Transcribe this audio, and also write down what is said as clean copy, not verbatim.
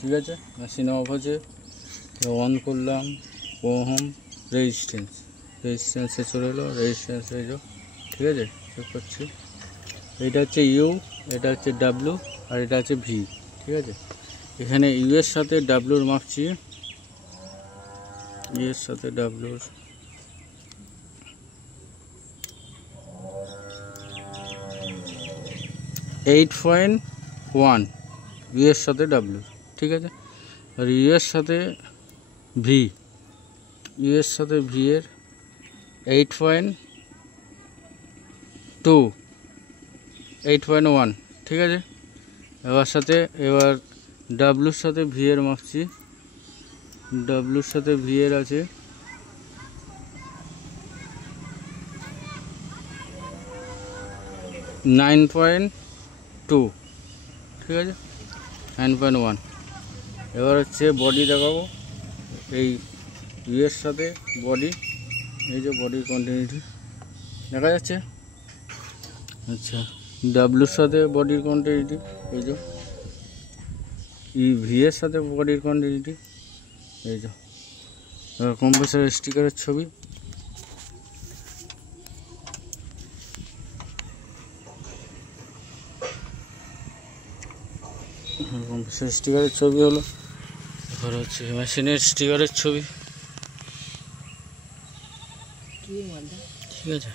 ঠিক আছে। Machine of হচ্ছে, অন করলাম, ওহম রেজিস্ট্যান্সে চলে এলো, রেজিস্ট্যান্স এলো, ঠিক আছে। চেক করছি, এটা হচ্ছে ইউ, এটা হচ্ছে ডাব্লু, আর এটা হচ্ছে ভি, ঠিক আছে। এখানে ইউ এর সাথে ডাব্লুর মাপছি, ইউ এর সাথে ডাব্লুর 8.1 ইউ এর সাথে ডাব্লু, ঠিক আছে। আর ইউ এর সাথে ভি, ইউ এর সাথে ভি এর 8.1, ঠিক আছে। এবার ডাব্লুর সাথে ভি এর মাপছি, ডাব্লুর সাথে ভি এর আছে 9.2, ঠিক আছে, 9.1। এবার হচ্ছে বডি দেখাবো, এই ইউ এর সাথে বডি, এই যে বডির কন্টিনিউটি দেখা যাচ্ছে। আচ্ছা, ডাব্লুর সাথে বডির কন্টিনিউটি, এই যে ভি এর সাথে বডির কন্টিনিউটি, এই যে কম্প্রেসর স্টিকারের ছবি, কম্প্রেসর স্টিকারের ছবি হলো। এবার হচ্ছে মেশিনের স্টিকারের ছবি, ঠিক আছে।